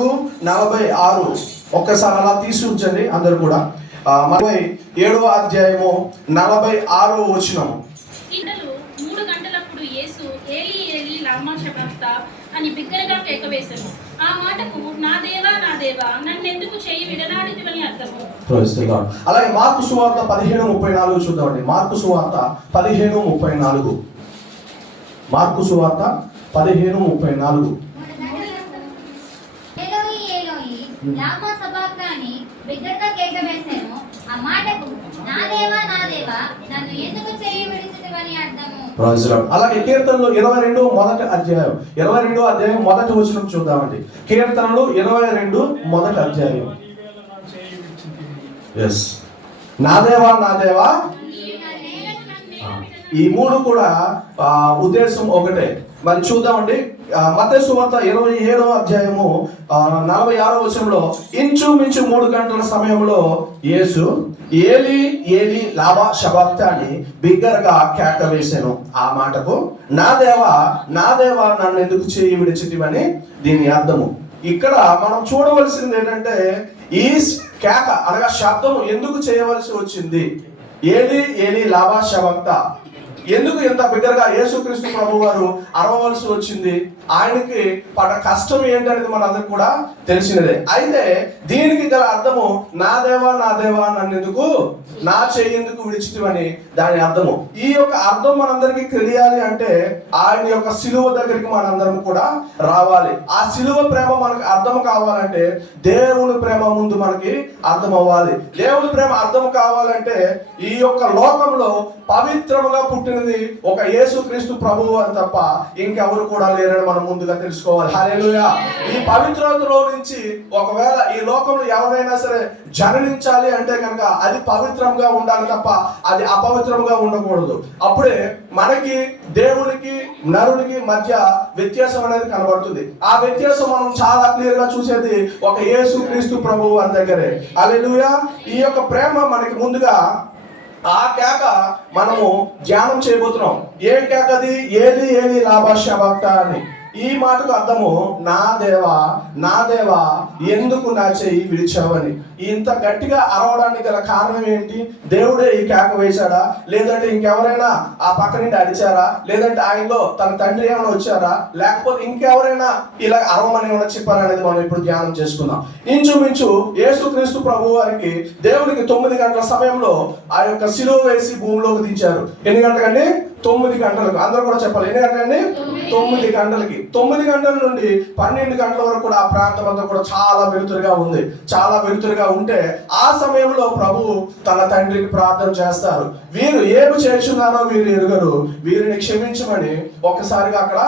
46 ఒక్కసారి అలా తీసి ఉంచండి అందరు కూడా. 47వ అధ్యాయము 46వ వచనం. ఇతడు 3 గంటలప్పుడు యేసు ఏలీ ఏలీ లమ్మా శబక్తా అని బిగ్గరగా కేక వేసెను. ఆ మాటకు నా దేవా నన్నెందుకు చేయి విడనాడితివని అర్థము. అలాగే మార్కు సువార్త 15:34 చూద్దామండి. మార్కు సువార్త 15:34. మార్కు సువార్త 15:34. లామా సబాక్తా అని బిగ్గరగా కేక వేసెను. ఆ మాటకు నా దేవా నన్ను ఎందుకు చేయి విడిచితివని అర్థము. అలాగే కీర్తనలు 22వ అధ్యాయం మొదటి వచనం చూద్దామండి. కీర్తనలు 22 మొదటి అధ్యాయం. ఎస్, నా దేవా ఈ 3 కూడా ఉద్దేశం ఒకటే. మరి చూద్దామండి. మత్తయి సువార్త 27వ అధ్యాయము 46వ వచనంలో ఇంచుమించు 3 గంటల సమయంలో యేసు ఏలీ ఏలీ లామా శబక్తా అని బిగ్గరగా కేక వేసెను. ఆ మాటకు నా దేవా నన్ను ఎందుకు చేయి విడిచితివని దీని అర్థము. ఇక్కడ మనం చూడవలసింది ఏంటంటే ఈ కేక అనగా శబ్దము ఎందుకు చేయవలసి వచ్చింది? ఏలీ ఏలీ లామా శబక్తా ఎందుకు ఎంత బిగ్గరగా యేసుక్రీస్తు ప్రభు వారు అరవవలసి వచ్చింది? ఆయనకి పడ్డ కష్టం ఏంటనేది మనందరికి కూడా తెలిసినదే. అయితే దీనికి గల అర్థము నా దేవా నన్ను ఎందుకు నా చేయి ఎందుకు విడిచితివని దాని అర్థము. ఈ యొక్క అర్థం మనందరికి తెలియాలి అంటే ఆయన యొక్క సిలువ దగ్గరికి మనందరం కూడా రావాలి. ఆ సిలువ ప్రేమ మనకు అర్థం కావాలంటే దేవుని ప్రేమ ముందు మనకి అర్థం అవ్వాలి. దేవుని ప్రేమ అర్థం కావాలంటే ఈ యొక్క లోకంలో పవిత్రముగా పుట్టినది ఒక యేసుక్రీస్తు ప్రభువు అని తప్ప ఇంకెవరు కూడా లేరని మనం ముందుగా తెలుసుకోవాలి. హల్లెలూయా. ఈ పవిత్రతలో నుంచి ఒకవేళ ఈ లోకంలో ఎవరైనా సరే జననించాలి అంటే కనుక అది పవిత్రంగా ఉండాలి తప్ప అది అపవిత్రంగా ఉండకూడదు. అప్పుడే మనకి దేవునికి నరునికి మధ్య వ్యత్యాసం అనేది కనబడుతుంది. ఆ వ్యత్యాసం మనం చాలా క్లియర్ గా చూసేది ఒక యేసుక్రీస్తు ప్రభువు అని దగ్గరే. హల్లెలూయా. ఈ యొక్క ప్రేమ మనకి ముందుగా ఆ కేక మనము ధ్యానం చేయబోతున్నాం. ఏం కేక అది? ఏలీ ఏలీ లామా శబక్తా అని. ఈ మాటకు అర్థము నా దేవా ఎందుకు నా చేయి విడిచావని. ఇంత గట్టిగా అరవడానికి గల కారణం ఏంటి? దేవుడే ఈ కేక వేశాడా, లేదంటే ఇంకెవరైనా ఆ పక్క నుండి అడిచారా, లేదంటే ఆయనలో తన తండ్రి ఏమైనా వచ్చారా, లేకపోతే ఇంకెవరైనా ఇలా అరవమని ఏమైనా చెప్పారా అనేది మనం ఇప్పుడు ధ్యానం చేసుకుందాం. ఇంచుమించు యేసుక్రీస్తు ప్రభు వారికి దేవునికి 9 గంటల సమయంలో ఆ యొక్క శిలువ వేసి భూమిలోకి దించారు. ఎన్ని గంటలకండి? 9 గంటలకు. అందరూ కూడా చెప్పాలి. ఎన్ని గంటలండి? 9 గంటలకి. 9 గంటల నుండి 12 గంటల వరకు కూడా ఆ ప్రాంతం అంతా కూడా చాలా వెలుతురుగా ఉంది. చాలా వెలుతురుగా ఉంటే ఆ సమయంలో ప్రభు తన తండ్రికి ప్రార్థన చేస్తారు. వీరు ఏమి చేస్తున్నారో వీరు ఎరుగరు, వీరిని క్షమించమని ఒక్కసారిగా అక్కడ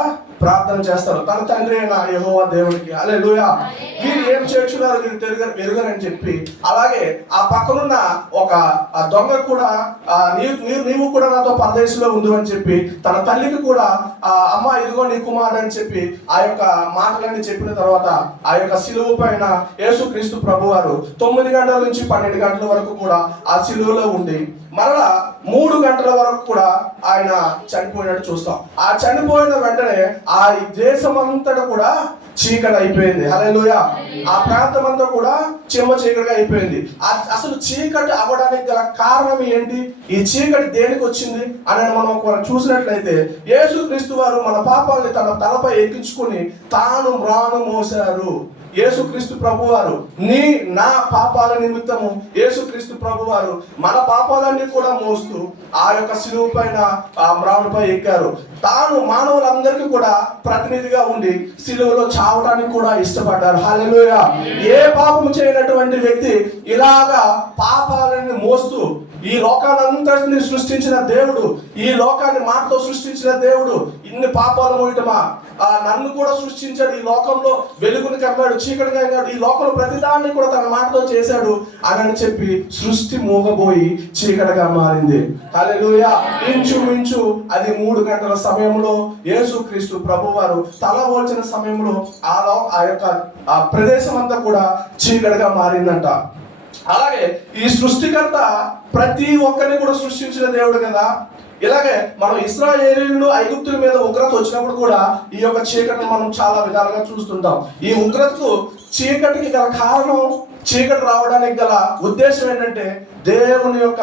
ప్రార్థన చేస్తారు తన తండ్రి అయిన యెహోవా దేవునికి. హల్లెలూయా. వీరు ఏం చేస్తున్నారో వీరు ఎరుగరని చెప్పి, అలాగే ఆ పక్కనున్న ఒక దొంగ కూడా నీవు కూడా నాతో పరదేశంలో ఉండు అని చెప్పి తన తల్లికి కూడా అమ్మ ఇదిగో నీ కుమారుడు అని చెప్పి ఆ యొక్క మాటలన్నీ చెప్పిన తర్వాత ఆ యొక్క సిలువ పైన యేసుక్రీస్తు ప్రభు వారు 9 గంటల నుంచి 12 గంటల వరకు కూడా ఆ సిలువలో ఉండి మరలా 3 గంటల వరకు కూడా ఆయన చనిపోయినట్టు చూస్తాం. ఆ చనిపోయిన వెంటనే ఆ దేశం అంతటా కూడా చీకటి అయిపోయింది. హల్లెలూయా. ఆ ప్రాంతం అంతా కూడా చెమ్మ చీకటిగా అయిపోయింది. అసలు చీకటి అవ్వడానికి గల కారణం ఏంటి? ఈ చీకటి దేనికి వచ్చింది అని మనం చూసినట్లయితే యేసుక్రీస్తు వారు మన పాపాలని తన తలపై ఎక్కించుకుని తాను మ్రాను మోసారు. యేసుక్రీస్తు ప్రభువారు నా పాపాల నిమిత్తము యేసుక్రీస్తు ప్రభువారు మన పాపాలన్నీ కూడా మోస్తూ ఆ యొక్క శిలువ పైన ఆ మ్రానుపై ఎక్కారు. తాను మానవులందరికీ కూడా ప్రతినిధిగా ఉండి శిలువలో చావడానికి కూడా ఇష్టపడ్డారు. హల్లెలూయా. ఏ పాపము చేయనటువంటి వ్యక్తి ఇలాగా పాపాలని మోస్తూ ఈ లోకానంతటిని సృష్టించిన దేవుడు, ఈ లోకాన్ని మాటతో సృష్టించిన దేవుడు ఇన్ని పాపాలు మోయటమా? నన్ను కూడా సృష్టించాడు, ఈ లోకంలో వెలుగుని కమ్మాడు, చీకటిగా అయినాడు, ఈ లోకంలో ప్రతిదాన్ని కూడా తన మాటతో చేశాడు అని చెప్పి సృష్టి మూగబోయి చీకటిగా మారింది. హల్లెలూయా. ఇంచుమించు అది 3 గంటల సమయంలో యేసుక్రీస్తు ప్రభువారు తల పోల్చిన సమయంలో ఆ యొక్క ఆ ప్రదేశం అంతా కూడా చీకటిగా మారిందంట. అలాగే ఈ సృష్టికర్త ప్రతి ఒక్కరిని కూడా సృష్టించిన దేవుడు కదా. ఇలాగే మనం ఇశ్రాయేలీయులు ఐగుప్తుల మీద ఉగ్రత వచ్చినప్పుడు కూడా ఈ యొక్క చీకటిని మనం చాలా విధాలుగా చూస్తుంటాం. ఈ ఉగ్రతకు చీకటికి గల కారణం, చీకటి రావడానికి గల ఉద్దేశం ఏంటంటే దేవుని యొక్క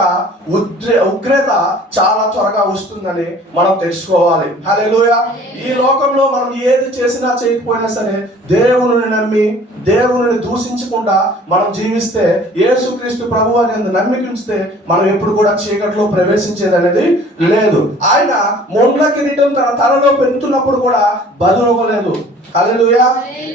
ఉగ్రత చాలా త్వరగా వస్తుందని మనం తెలుసుకోవాలి. హల్లెలూయా. ఈ లోకంలో మనం ఏది చేసినా చేయకపోయినా సరే దేవుని నమ్మి దేవుని దూషించకుండా మనం జీవిస్తే, యేసుక్రీస్తు ప్రభువు అనేది నమ్మిక ఉంచితే మనం ఎప్పుడు కూడా చీకటిలో ప్రవేశించేది అనేది లేదు. ఆయన మొండ్ల కిరీటం తన తలలో పెడుతున్నప్పుడు కూడా బదులవ్వలేదు. హల్లెలూయా.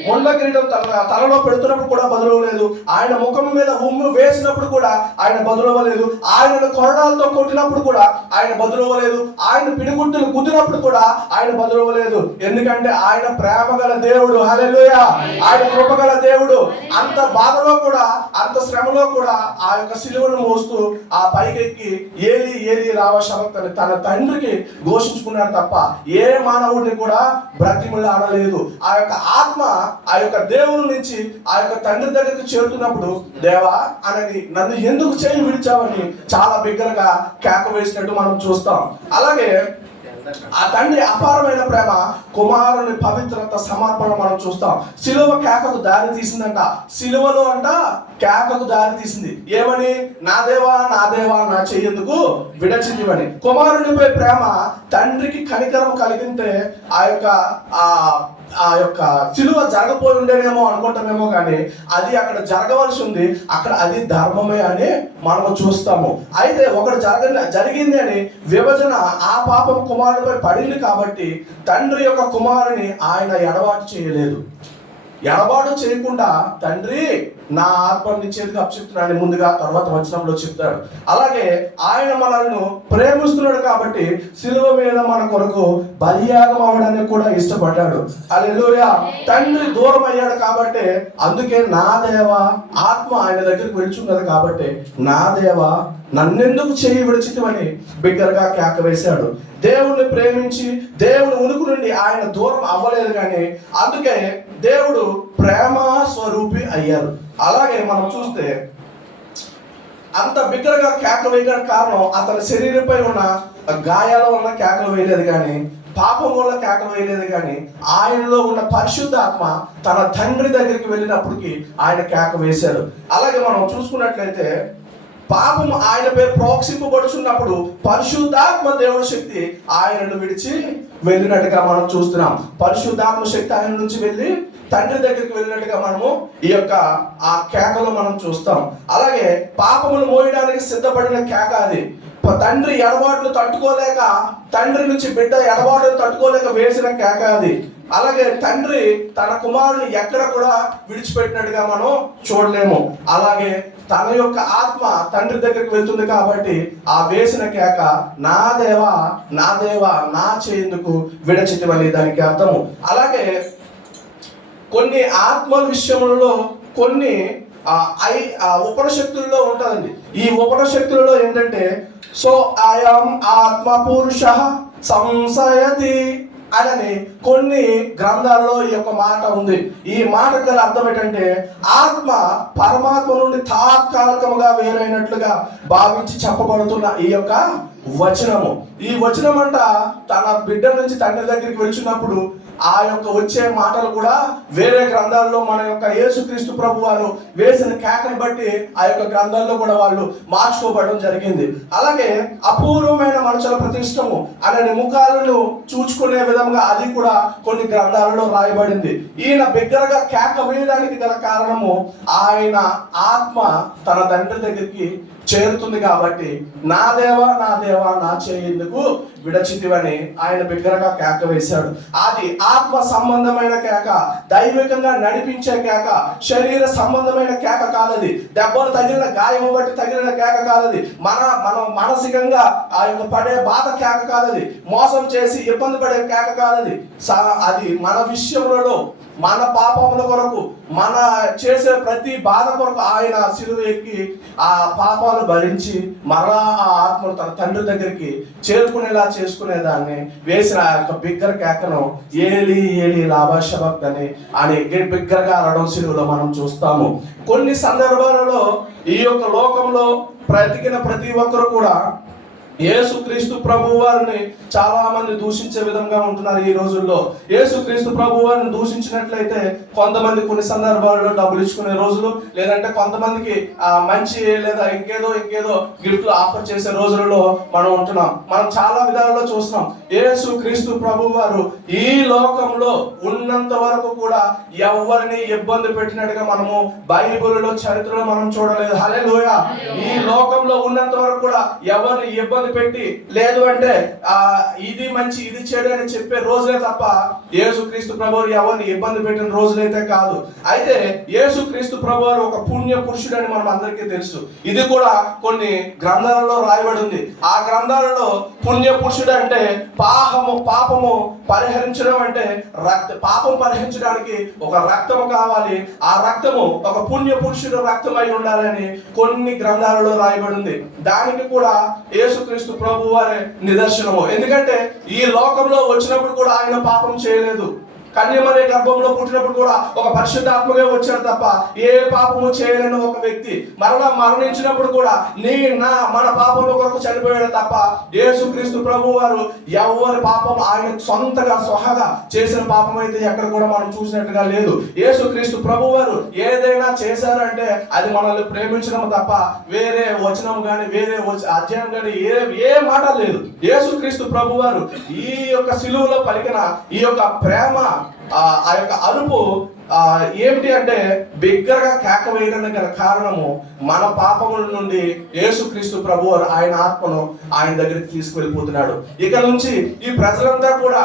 మొండ్ల కిరీటం తలలో పెడుతున్నప్పుడు కూడా బదులవ్వలేదు. ఆయన ముఖం మీద ఉమ్ము వేసినప్పుడు కూడా ఆయన బదులవ్వలేదు. ఆయనను కొరడాలతో కొట్టినప్పుడు కూడా ఆయన బదులవ్వలేదు. ఆయన పిడిగుడ్డులు గుద్దినప్పుడు కూడా ఆయన బదులవ్వలేదు. ఎందుకంటే ఆయన ప్రేమ గల దేవుడు. హల్లెలూయా. ఆయన కృప గల దేవుడు. అంత బాధలో కూడా, అంత శ్రమలో కూడా ఆ యొక్క సిలువను మోస్తూ ఆ పైకెక్కి ఏలి ఏలి రావా శబక్తని తన తండ్రికి ఘోషించుకున్నాడు తప్ప ఏ మానవుడిని కూడా బ్రతిమలాడలేదు. ఆ యొక్క ఆత్మ ఆ యొక్క దేవుని నుంచి ఆ యొక్క తండ్రి దగ్గరికి చేరుతున్నప్పుడు, దేవా అనేది నన్ను ఎందుకు చేయి విడిచావని చాలా బిగ్గరగా కేక వేసినట్టు మనం చూస్తాం. అలాగే ఆ తండ్రి అపారమైన ప్రేమ, కుమారుని పవిత్రత, సమర్పణ మనం చూస్తాం. సిలువ కేకకు దారి తీసిందంట. సిలువలో అంట కేకకు దారి తీసింది. ఏమని? నా దేవా నా దేవా నా చెయ్యేందుకు విడచితివని. కుమారునిపై ప్రేమ తండ్రికి కనికరం కలిగితే ఆ యొక్క సిలువ జరగపోయి ఉండేనేమో అనుకుంటామేమో, కానీ అది అక్కడ జరగవలసి ఉంది. అక్కడ అది ధర్మమే అని మనము చూస్తాము. అయితే ఒకటి జరిగింది అని విభజన ఆ పాపం కుమారుడిపై పడింది కాబట్టి తండ్రి యొక్క కుమారుని ఆయన ఎడబాటు చేయలేదు. ఎడబాటు చేయకుండా తండ్రి నా ఆత్మని చేతికి అప్పచెప్తున్నాడని ముందుగా తర్వాత వచనంలో చెప్తాడు. అలాగే ఆయన మనల్ని ప్రేమిస్తున్నాడు కాబట్టి సిలువ మీద మన కొరకు బలియాగం అవడానికి కూడా ఇష్టపడ్డాడు. హల్లెలూయా. తండ్రి దూరం అయ్యాడు కాబట్టి అందుకే నా దేవా, ఆత్మ ఆయన దగ్గరికి వెళ్తున్నది కాబట్టి నా దేవా నన్నెందుకు చేయి విడిచితివని బిగ్గరగా కేక వేశాడు. దేవుణ్ణి ప్రేమించి దేవుని ఉనికి నుండి ఆయన దూరం అవ్వలేదు, కానీ అందుకే దేవుడు ప్రేమ స్వరూపి అయ్యారు. అలాగే మనం చూస్తే అంత బిగ్గరగా కేక వేయడానికి కారణం అతని శరీరంపై ఉన్న గాయాల వల్ల కేకలు వేయలేదు, కానీ పాపం వల్ల కేకలు వేయలేదు, కానీ ఆయనలో ఉన్న పరిశుద్ధాత్మ తన తండ్రి దగ్గరికి వెళ్ళినప్పటికీ ఆయన కేక వేశాడు. అలాగే మనం చూసుకున్నట్లయితే పాపము ఆయనపై ప్రోక్షింపబడుచున్నప్పుడు పరిశుద్ధాత్మ దేవుడి శక్తి ఆయనను విడిచి వెళ్ళినట్టుగా మనం చూస్తున్నాం. పరిశుద్ధాత్మ శక్తి ఆయన నుంచి వెళ్ళి తండ్రి దగ్గరికి వెళ్ళినట్టుగా మనము ఈ యొక్క ఆ కేకలో మనం చూస్తాం. అలాగే పాపమును మోయడానికి సిద్ధపడిన కేక అది. తండ్రి ఎడబాటును తట్టుకోలేక, తండ్రి నుంచి బిడ్డ ఎడబాటును తట్టుకోలేక వేసిన కేక అది. అలాగే తండ్రి తన కుమారుని ఎక్కడ కూడా విడిచిపెట్టినట్టుగా మనం చూడలేము. అలాగే తన యొక్క ఆత్మ తండ్రి దగ్గరికి వెళ్తుంది కాబట్టి ఆ వేసిన కేక నా దేవా నా దేవా నా చేయందుకు విడచితివని దానికి అర్థము. అలాగే కొన్ని ఆత్మల విషయంలో కొన్ని ఉపనిషత్తుల్లో ఉంటుందండి. ఈ ఉపనిషత్తులలో ఏంటంటే సో అయం ఆత్మ పురుష సంశయతి అని కొన్ని గ్రంథాల్లో ఈ యొక్క మాట ఉంది. ఈ మాట గల అర్థం ఏంటంటే ఆత్మ పరమాత్మ నుండి తాత్కాలికముగా వేరైనట్లుగా భావించి చెప్పబడుతున్న ఈ యొక్క వచనము. ఈ వచనం అంట తన బిడ్డ నుంచి తండ్రి దగ్గరికి వచ్చినప్పుడు ఆ యొక్క వచ్చే మాటలు కూడా వేరే గ్రంథాల్లో మన యొక్క యేసుక్రీస్తు ప్రభు వారు వేసిన కేకను బట్టి ఆ యొక్క గ్రంథాల్లో కూడా వాళ్ళు మార్చుకోబడడం జరిగింది. అలాగే అపూర్వమైన మనుషుల ప్రతిష్టము అనే ముఖాలను చూచుకునే విధంగా అది కూడా కొన్ని గ్రంథాలలో రాయబడింది. ఈయన బిగ్గరగా కేక వేయడానికి గల కారణము ఆయన ఆత్మ తన తండ్రి దగ్గరికి చేరుతుంది కాబట్టి నా దేవా నా చేయందుకు విడచితివని ఆయన బిగ్గరగా కేక వేశాడు. అది ఆత్మ సంబంధమైన కేక, దైవికంగా నడిపించే కేక, శరీర సంబంధమైన కేక కాదది. దెబ్బలు తగిలిన గాయం బట్టి తగిలిన కేక కాదది. మనం మానసికంగా ఆ యొక్క పడే బాధ కేక కాదది. మోసం చేసి ఇబ్బంది పడే కేక కాదది. అది మన విషయంలో మన పాపముల కొరకు మన చేసే ప్రతి బాధ కొరకు ఆయన సిలువ ఎక్కి ఆ పాపాలు భరించి మరలా ఆ ఆత్మను తన తండ్రి దగ్గరికి చేరుకునేలా చేసుకునేదాన్ని వేసిన ఆ యొక్క బిగ్గర కేకను ఏలి ఏలి లాబా శబక్తని అని బిగ్గరగా అనడం సిలువలో మనం చూస్తాము. కొన్ని సందర్భాలలో ఈ యొక్క లోకంలో బ్రతికిన ప్రతి ఒక్కరు కూడా యేసుక్రీస్తు ప్రభు వారిని చాలా మంది దూషించే విధంగా ఉంటున్నారు ఈ రోజుల్లో. యేసుక్రీస్తు ప్రభు వారిని దూషించినట్లయితే కొంతమంది కొన్ని సందర్భాలలో డబ్బులు ఇచ్చుకునే రోజులు, లేదంటే కొంతమందికి మంచి లేదా ఇంకేదో గిఫ్ట్లు ఆఫర్ చేసే రోజులలో మనం ఉంటున్నాం. మనం చాలా విధాలలో చూస్తున్నాం. యేసుక్రీస్తు ప్రభు వారు ఈ లోకంలో ఉన్నంత వరకు కూడా ఎవరిని ఇబ్బంది పెట్టినట్టుగా మనము బైబిల్లో చరిత్రలో మనం చూడలేదు. హల్లెలూయా. ఈ లోకంలో ఉన్నంత వరకు కూడా ఎవరిని ఇబ్బంది పెట్టి లేదు అంటే ఇది మంచి ఇది చెడు అని చెప్పే రోజులే తప్ప యేసుక్రీస్తు ప్రభువారు ఎవరిని ఇబ్బంది పెట్టిన రోజులైతే కాదు. అయితే యేసుక్రీస్తు ప్రభువారు ఒక పుణ్య పురుషుడు అని మనం అందరికీ తెలుసు. ఇది కూడా కొన్ని గ్రంథాలలో రాయబడి ఉంది. ఆ గ్రంథాలలో పుణ్య పురుషుడు అంటే పాపము పరిహరించడం అంటే పాపం పరిహరించడానికి ఒక రక్తము కావాలి. ఆ రక్తము ఒక పుణ్య పురుషుడు రక్తమై ఉండాలని కొన్ని గ్రంథాలలో రాయబడి ఉంది. దానికి కూడా యేసుక్రీస్తు ప్రభు వారే నిదర్శనము. ఎందుకంటే ఈ లోకంలో వచ్చినప్పుడు కూడా ఆయన పాపం చేయలేదు. కన్యమనే గర్భంలో పుట్టినప్పుడు కూడా ఒక పరిశుద్ధాత్మగా వచ్చాడు తప్ప ఏ పాపము చేయలేని ఒక వ్యక్తి. మరలా మరణించినప్పుడు కూడా మన పాపముల కొరకు చనిపోయాడు తప్ప యేసుక్రీస్తు ప్రభు వారు ఎవరి పాపం ఆయన సొంతగా స్వహగా చేసిన పాపం అయితే ఎక్కడ కూడా మనం చూసినట్టుగా లేదు. యేసుక్రీస్తు ప్రభు వారు ఏదైనా చేశారంటే అది మనల్ని ప్రేమించడం తప్ప వేరే వచనం కానీ వేరే అధ్యాయం కానీ ఏ మాట లేదు. యేసుక్రీస్తు ప్రభు వారు ఈ యొక్క సిలువలో పలికిన ఈ యొక్క ప్రేమ ఆ యొక్క అరుపు ఏమిటి అంటే బిగ్గరగా కేక వేయడానికి గల కారణము మన పాపముల నుండి యేసుక్రీస్తు ప్రభువు ఆయన ఆత్మను ఆయన దగ్గరికి తీసుకువెళ్ళిపోతున్నాడు. ఇక నుంచి ఈ ప్రజలంతా కూడా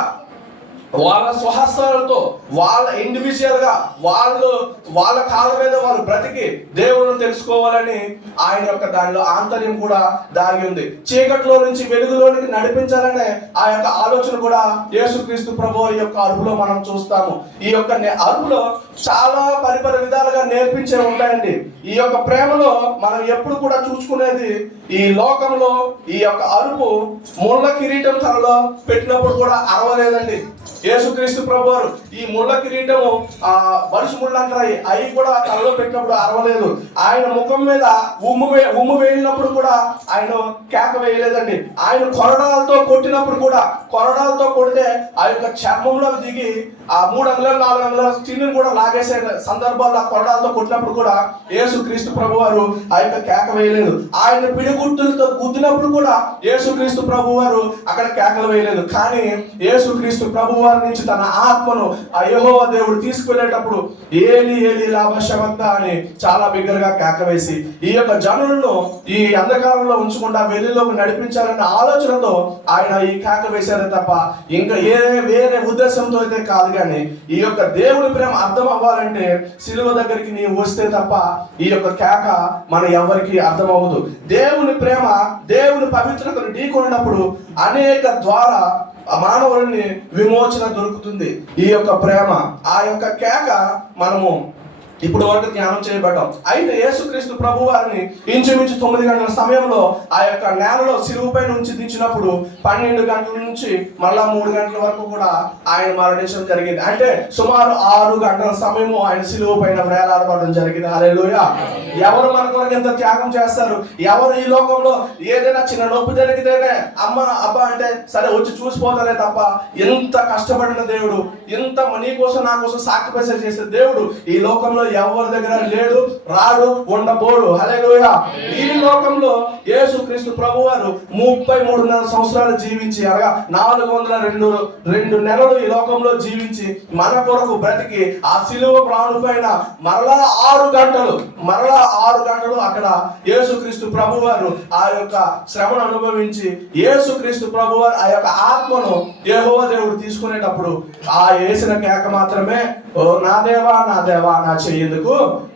వాళ్ళ స్వహస్తాలతో వాళ్ళ ఇండివిజువల్ గా వాళ్ళ కాళ్ళ మీద వాళ్ళు బ్రతికి దేవుని తెలుసుకోవాలని ఆయన యొక్క దానిలో ఆంతర్యం కూడా దాగి ఉంది. చీకట్లో నుంచి వెలుగులోనికి నడిపించాలనే ఆ యొక్క ఆలోచన కూడా యేసుక్రీస్తు ప్రభువు యొక్క అరుపులో మనం చూస్తాము. ఈ యొక్క అరుపులో చాలా పరిపరి విధాలుగా నేర్పించే ఉంటాయండి. ఈ యొక్క ప్రేమలో మనం ఎప్పుడు కూడా చూసుకునేది ఈ లోకంలో ఈ యొక్క అరుపు ముళ్ళ కిరీటం తనలో పెట్టినప్పుడు కూడా అరవలేదండి. యేసుక్రీస్తు ప్రభువారు ఈ ముళ్ళ కిరీటము బరుసు ముళ్ళు అంటారు, అవి కూడా తలలో పెట్టినప్పుడు అరవలేదు. ఆయన ముఖం మీద ఉమ్ము వేయినప్పుడు కూడా ఆయన కేక వేయలేదండి. ఆయన కొరడాలతో కొట్టినప్పుడు కూడా కొరడాలతో కొడితే ఆ యొక్క చర్మంలో దిగి ఆ 3 అంగుళాలు 4 అంగుళాల స్కిన్ కూడా లాగేసే సందర్భాల్లో కొరడాలతో కొట్టినప్పుడు కూడా యేసుక్రీస్తు ప్రభువారు ఆ యొక్క కేక వేయలేదు. ఆయన పిడిగుట్టులతో గుద్దినప్పుడు కూడా యేసుక్రీస్తు ప్రభువారు అక్కడ కేకలు వేయలేదు. కానీ యేసుక్రీస్తు ప్రభువారు నుంచి తన ఆత్మను ఆ యెహోవా దేవుడు తీసుకెళ్లేటప్పుడు ఏలి ఏలి లాబా శబక్తా అని చాలా బిగ్గరగా కేక వేసి ఈ యొక్క జనులను ఈ అంధకారంలో ఉంచకుండా వెలుగులోకి నడిపించాలనే ఆలోచనతో ఆయన ఈ కేక వేశారే తప్ప ఇంకా వేరే ఉద్దేశంతో అయితే కాదు. కానీ ఈ యొక్క దేవుని ప్రేమ అర్థం అవ్వాలంటే సిలువ దగ్గరికి నీవు వస్తే తప్ప ఈ యొక్క కేక మన ఎవరికి అర్థం అవ్వదు. దేవుని ప్రేమ దేవుని పవిత్రతను ఢీకొన్నప్పుడు అనేక ద్వారా మానవుల్ని విమోచన దొరుకుతుంది. ఈ యొక్క ప్రేమ ఆ యొక్క కేక మనము ఇప్పుడు వరకు ధ్యానం చేయబడ్డాం. అయితే యేసుక్రీస్తు ప్రభు వారిని ఇంచుమించు 9 గంటల సమయంలో ఆ యొక్క నేలలో సిలువపై నుంచి దించినప్పుడు 12 గంటల నుంచి మళ్ళా 3 గంటల వరకు కూడా ఆయన మరణించడం జరిగింది. అంటే సుమారు 6 గంటల సమయము ఆయన సిలువ పైన వేలాడబడడం జరిగింది. హల్లెలూయా. ఎవరు మన కొరకు ఎంత త్యాగం చేస్తారు? ఎవరు ఈ లోకంలో ఏదైనా చిన్న నొప్పి జరిగితేనే అబ్బా అంటే సరే వచ్చి చూసిపోతారే తప్ప ఎంత కష్టపడిన దేవుడు, ఎంత నీ కోసం నా కోసం సాక్రిఫైస్ చేసే దేవుడు ఈ లోకంలో ఎవరి దగ్గర లేడు, రాడు, ఉండబోడు. హల్లెలూయా. ఈ లోకంలో యేసుక్రీస్తు ప్రభువారు 33.5 సంవత్సరాలు జీవించి అనగా 402 నెలలు ఈ లోకంలో జీవించి మన కొరకు బ్రతికి ఆ సిలువ ప్రాణు పైన మరలా 6 గంటలు అక్కడ యేసుక్రీస్తు ప్రభువారు ఆ యొక్క శ్రమను అనుభవించి యేసుక్రీస్తు ప్రభువారు ఆ యొక్క ఆత్మను యెహోవా దేవుడు తీసుకునేటప్పుడు ఆ యేసిన కేక మాత్రమే, ఓ నా దేవా నా దేవా నా చెయ్యేందుకు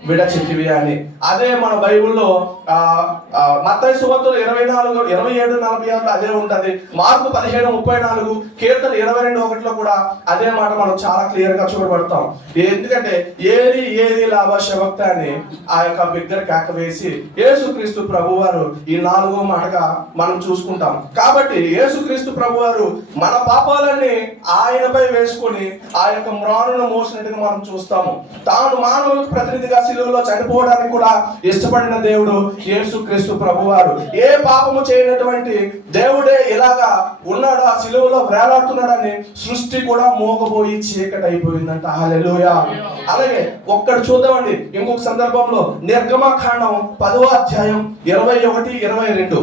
విడచితివి అని. అదే మన బైబిల్లో మత్తయి సువార్తలో 27:47-46 అదే ఉంటది. మార్కు 15:34, కీర్తన 22:1 కూడా అదే మాట మనం చాలా క్లియర్ గా చూడబడతాం. ఎందుకంటే ఏలి లాభ శవక్త అని ఆ యొక్క బిగ్గర కేక వేసి యేసుక్రీస్తు ప్రభువారు ఈ 4వ మాటగా మనం చూసుకుంటాం. కాబట్టి యేసుక్రీస్తు ప్రభువారు మన పాపాలన్నీ ఆయనపై వేసుకొని ఆ యొక్క మ్రానును మోసినట్టుగా మనం చూస్తాము. తాను మానవులకు ప్రతినిధిగా శిలువలో చనిపోవడానికి కూడా ఇష్టపడిన దేవుడు యేసుక్రీస్తు ప్రభువారు. ఏ పాపము చేయనటువంటి దేవుడే ఇలాగా ఉన్నాడు, ఆ శిలువలో వేలాడుతున్నాడని సృష్టి కూడా మోగబోయి చీకటి అయిపోయిందంట. హల్లెలూయా. అలాగే ఒక్కటి చూద్దామండి ఇంకొక సందర్భంలో, నిర్గమకాండం 10వ అధ్యాయం 21-22.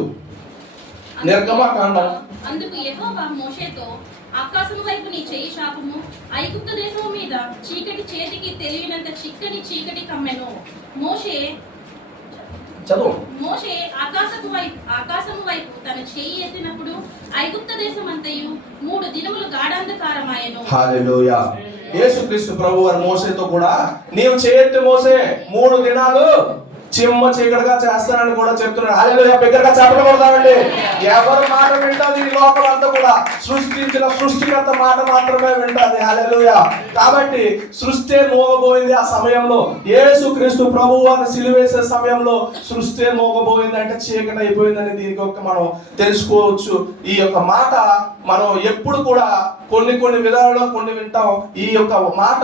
నిర్గమకాండం. అందుకు యెహోవా మోషేతో, ఆకాశము వైపు నీ చెయ్యి చాపుము, ఐగుప్తు దేశము మీద చీకటి చేతికి తెలియనంత చిక్కని చీకటి కమ్మెను. మోషే ఆకాశము వైపు తన చెయ్యి ఎత్తినప్పుడు ఐగుప్తు దేశం అంతయు 3 దినములు గాఢాంధకారమాయెను. హల్లెలూయా. యేసుక్రీస్తు ప్రభువారు మోసేతో కూడా నీవు చేయెత్తి మోసే 3 దినాలు చిమ్మ చీకటిగా చేస్తానని కూడా చెప్తున్నాడు. హల్లెలూయా. బిగ్గరగా చెప్పకూడదండి. ఎవరి మాట వింటది ఈ లోకం అంతా కూడా సృష్టించిన సృష్టికర్త మాట మాత్రమే వింటది. హల్లెలూయా. కాబట్టి సృష్టి మోగబోయింది. ఆ సమయంలో యేసుక్రీస్తు ప్రభువారిని సిలువేసే సమయంలో సృష్టి మోగబోయింది అంటే చీకటి అయిపోయిందని దీనికి ఒక మనం తెలుసుకోవచ్చు. ఈ యొక్క మాట మనం ఎప్పుడు కూడా కొన్ని విధాలలో కొన్ని వింటాం. ఈ యొక్క మాట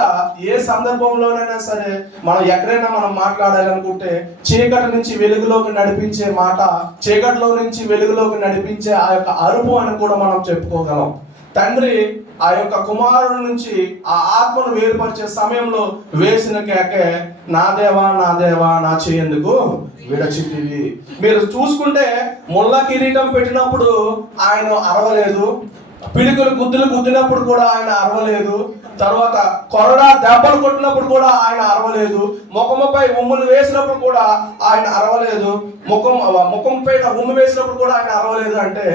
ఏ సందర్భంలోనైనా సరే మనం ఎక్కడైనా మనం మాట్లాడాలనుకుంటే చీకటి నుంచి వెలుగులోకి నడిపించే మాట, చీకటిలో నుంచి వెలుగులోకి నడిపించే ఆ యొక్క అరుపు అని కూడా మనం చెప్పుకోగలం. తండ్రి ఆ యొక్క కుమారుడి నుంచి ఆ ఆత్మను వేరుపరిచే సమయంలో వేసిన కేకే, నా దేవా నా దేవా నా చేయందుకు విడచితివి. మీరు చూసుకుంటే ముళ్ళ కిరీటం పెట్టినప్పుడు ఆయన అరవలేదు, పిడుగులు గుద్దినప్పుడు కూడా ఆయన అరవలేదు, తర్వాత కొరడా దెబ్బలు కొట్టినప్పుడు కూడా ఆయన అరవలేదు, ముఖముపై ఉమ్ములు వేసినప్పుడు కూడా ఆయన అరవలేదు, ముఖం పైన ఉమ్ము వేసినప్పుడు కూడా ఆయన అరవలేదు. అంటే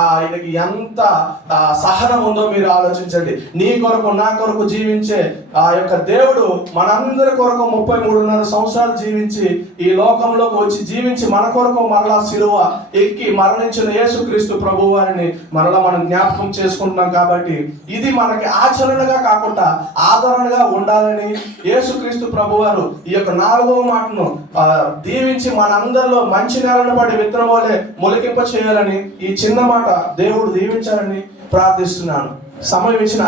ఆయనకి ఎంత సహనం ఉందో మీరు ఆలోచించండి. నీ కొరకు నా కొరకు జీవించే ఆ యొక్క దేవుడు మనందరి కొరకు 33.5 సంవత్సరాలు జీవించి ఈ లోకంలోకి వచ్చి జీవించి మన కొరకు మరలా శిలువ ఎక్కి మరణించిన యేసుక్రీస్తు ప్రభు వారిని మరలా మనం జ్ఞాపకం చేసుకుంటున్నాం. కాబట్టి ఇది మనకి ఆచరణగా కాకుండా ఆదరణగా ఉండాలని యేసుక్రీస్తు ప్రభువారు ఈ యొక్క 4వ మాటను దీవించి మనందరిలో మంచి నేలను పడి విత్తనం వలె మొలికింప చేయాలని ఈ చిన్న మాట దేవుడు దీవించాలని ప్రార్థిస్తున్నాను. సమయం ఇచ్చిన